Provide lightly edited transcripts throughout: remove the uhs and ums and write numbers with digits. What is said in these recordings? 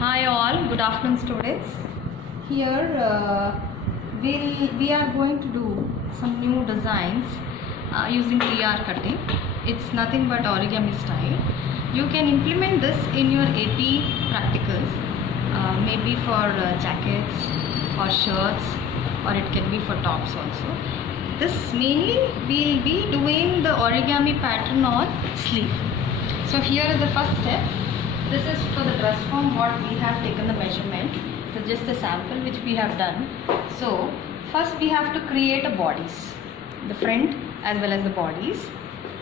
Hi all, good afternoon students. Here we are going to do some new designs using PR cutting. It's nothing but origami style. You can implement this in your AP practicals, maybe for jackets or shirts, or it can be for tops also. This mainly we'll be doing the origami pattern on sleeve. So here is the first step. This is for the dress form what we have taken the measurement. So just a sample which we have done. So first we have to create a bodies, the front as well as the bodies.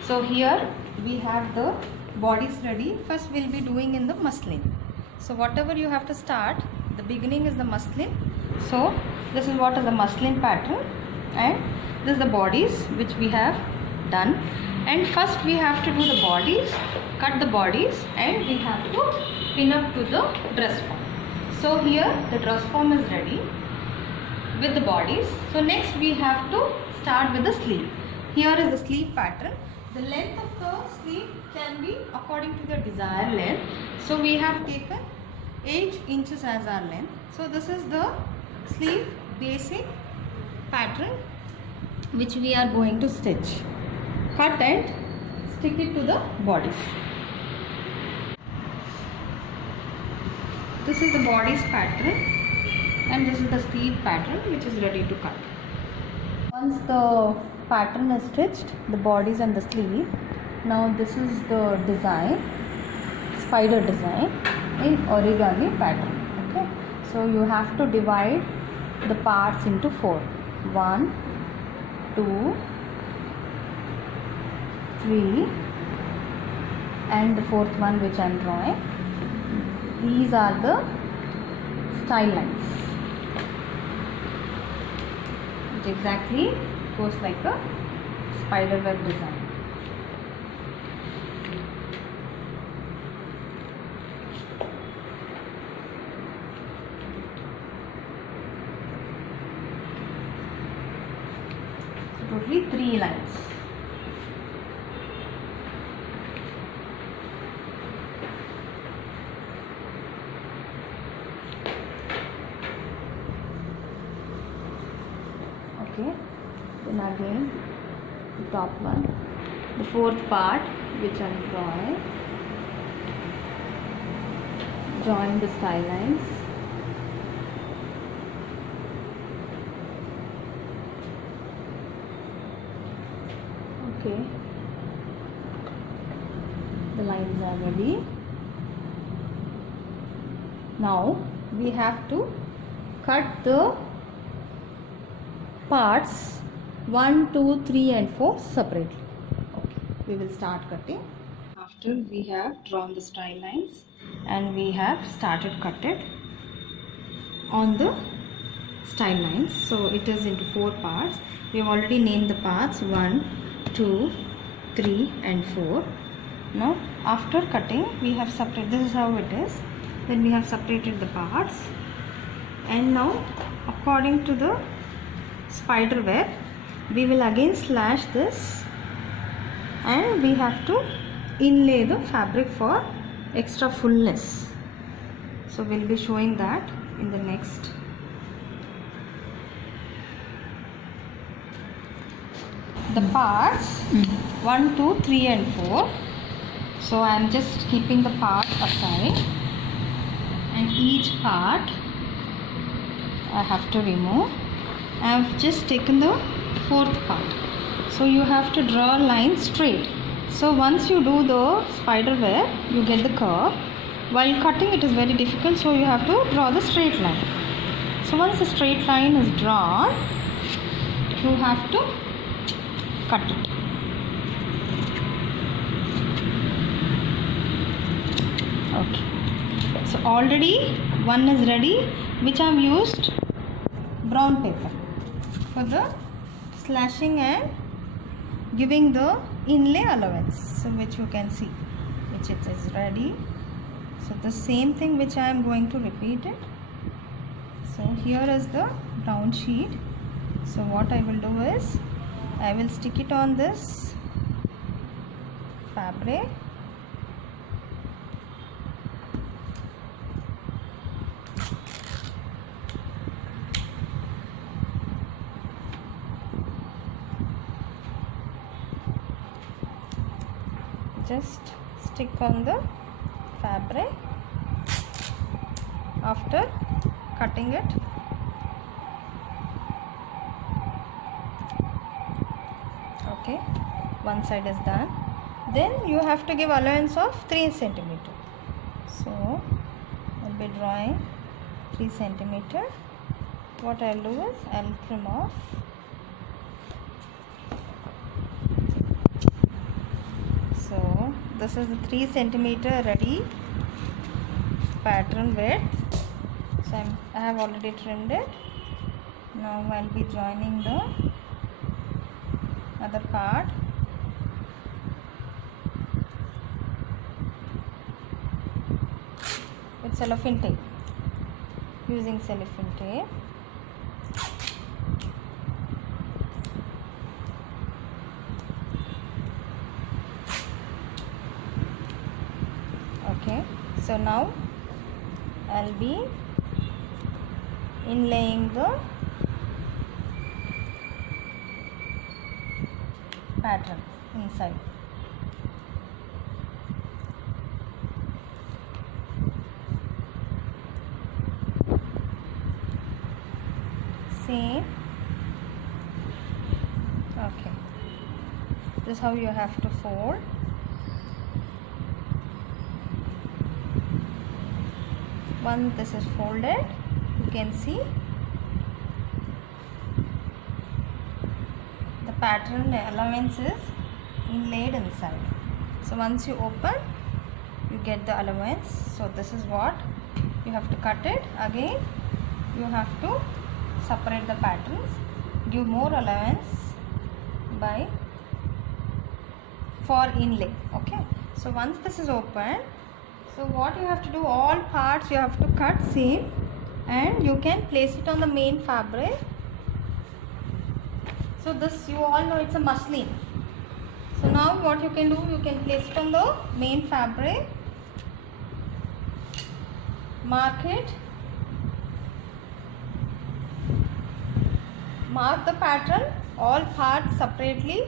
So here we have the bodies ready. First we'll be doing in the muslin. So whatever you have to start, the beginning is the muslin. So this is what is the muslin pattern, and this is the bodies which we have done. And first we have to do the bodies, cut the bodies, and we have to pin up to the dress form. So here the dress form is ready with the bodies. So next we have to start with the sleeve. Here is the sleeve pattern. The length of the sleeve can be according to the desired length. So we have taken 8 inches as our length. So this is the sleeve basic pattern which we are going to stitch. Cut and stick it to the bodies. This is the bodies pattern, and this is the sleeve pattern which is ready to cut. Once the pattern is stitched, the bodies and the sleeve, now this is the design, spider design in origami pattern. Okay, so you have to divide the parts into 4. 1, 2, 3, and the fourth one which I am drawing. These are the style lines, which exactly goes like a spider web design. So totally 3 lines. Okay, then again the top one, the fourth part which I am drawing, join the style lines. Okay, the lines are ready. Now we have to cut the parts 1, 2, 3 and 4 separately. Okay, we will start cutting. After we have drawn the style lines and we have started cutted on the style lines. So it is into 4 parts. We have already named the parts 1, 2, 3 and 4. Now after cutting we have separated, this is how it is. Then we have separated the parts, and now according to the spider web we will again slash this, and we have to inlay the fabric for extra fullness. So we'll be showing that in the next. The parts 1, 2, 3 and 4. So I am just keeping the parts aside, and each part I have to remove. I have just taken the 4th part. So you have to draw a line straight. So once you do the spider web, you get the curve. While cutting it is very difficult, so you have to draw the straight line. So once the straight line is drawn, you have to cut it. Okay. So already one is ready, which I have used brown paper for the slashing and giving the inlay allowance, so which you can see, which it is ready. So the same thing which I am going to repeat it. So here is the brown sheet. So what I will do is I will stick it on this fabric just stick on the fabric after cutting it. Okay, one side is done. Then you have to give allowance of 3 centimeter. So I'll be drawing 3 centimeter. What I'll do is I'll trim off. So this is the 3 centimeter ready pattern width. So I have already trimmed it. Now I'll be joining the other part. With cellophane tape, using cellophane tape. Okay, so now I'll be inlaying the pattern inside. Same. Okay, this is how you have to fold. Once this is folded, you can see the pattern allowance is inlaid inside. So once you open, you get the allowance. So this is what you have to cut it. Again, you have to separate the patterns, give more allowance for inlay. Okay, so once this is open, so what you have to do, all parts you have to cut same, and you can place it on the main fabric. So this, you all know, it's a muslin. So now what you can do, you can place it on the main fabric, mark it, mark the pattern, all parts separately,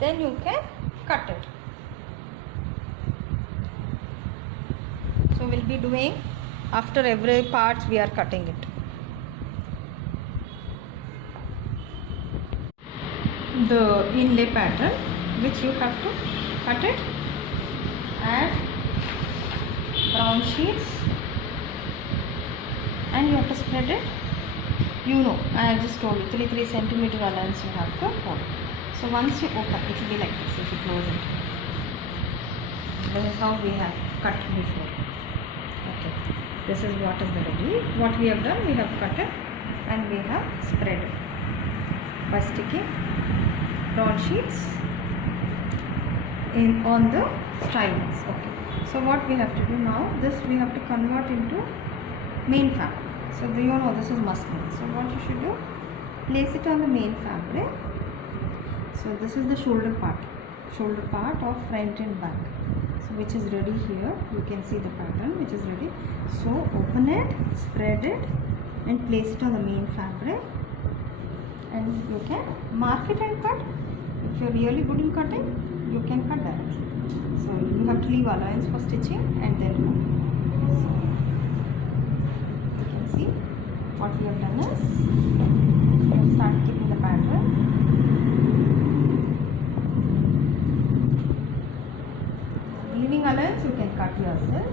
then you can cut it. So we'll be doing after every part we are cutting it. The inlay pattern, which you have to cut it, add brown sheets, and you have to spread it. You know, I have just told you 3 centimeter allowance you have to hold. So once you open, it will be like this if you close it. This is how we have cut before. Okay, this is what is the ready. What we have done, we have cut it and we have spread it by sticking brown sheets on the stylus. Okay, so what we have to do now, this we have to convert into main fabric. So you know this is muslin. So what you should do, place it on the main fabric. So this is the shoulder part of front and back. So which is ready here. You can see the pattern which is ready. So open it, spread it, and place it on the main fabric. And you can mark it and cut. If you are really good in cutting, you can cut directly. So you have to leave allowance for stitching and then cut. So you can see what we have done is, we have started keeping the pattern. Leaving allowance, you can cut yourself.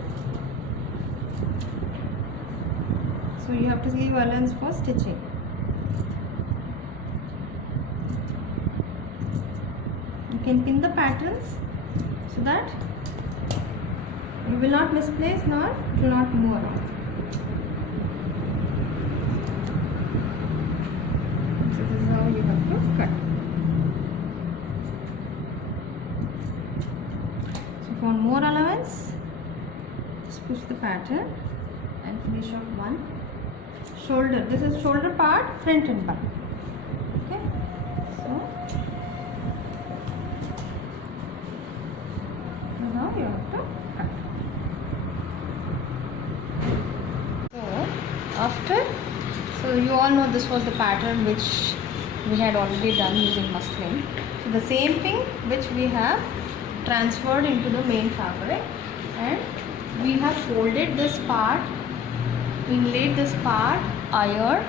So you have to leave allowance for stitching. You can pin the patterns so that you will not misplace nor it will not move around. So this is how you have to cut. So for more allowance, just push the pattern and finish off one shoulder. This is shoulder part, front and back. Okay, so now you have to cut. So after, so you all know this was the pattern which we had already done using muslin. So the same thing which we have transferred into the main fabric, and we have folded this part, inlaid this part, ironed.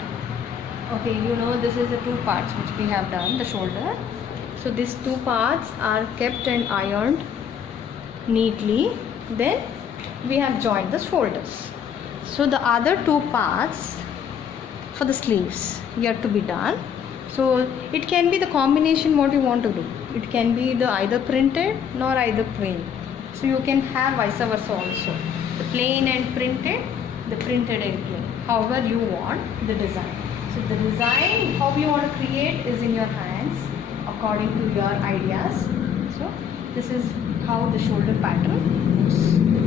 Okay, you know this is the two parts which we have done, the shoulder. So these two parts are kept and ironed neatly. Then we have joined the shoulders. So the other two parts for the sleeves yet to be done. So it can be the combination what you want to do. It can be the either printed nor either plain. So you can have vice versa also. The plain and printed, the printed and plain. However you want the design. So the design, how you want to create is in your hands according to your ideas. So this is how the shoulder pattern looks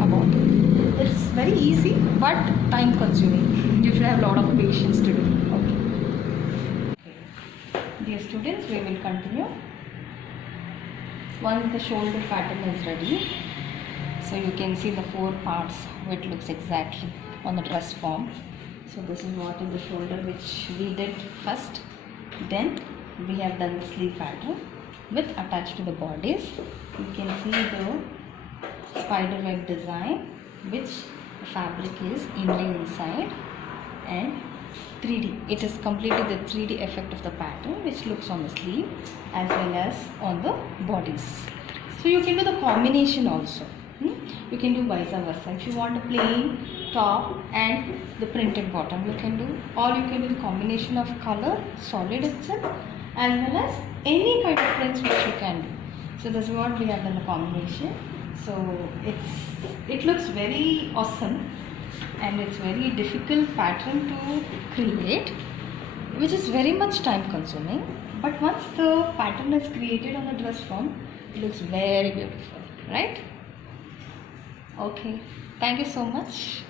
about it. It's very easy but time consuming. You should have a lot of patience to do. Okay. Dear students, we will continue. Once the shoulder pattern is ready, so you can see the four parts how it looks exactly on the dress form. So this is what is the shoulder which we did first. Then we have done the sleeve pattern with attached to the bodies. You can see the spider web design which the fabric is inlaid inside, and 3D. It is completely the 3D effect of the pattern which looks on the sleeve as well as on the bodies. So you can do the combination also. You can do vice versa. If you want a plain top and the printed bottom, you can do, or you can do the combination of color, solid itself, as well as any kind of prints which you can do. So this is what we have done the combination. So it looks very awesome, and it's very difficult pattern to create, which is very much time consuming. But once the pattern is created on the dress form, it looks very beautiful, right? Okay, thank you so much.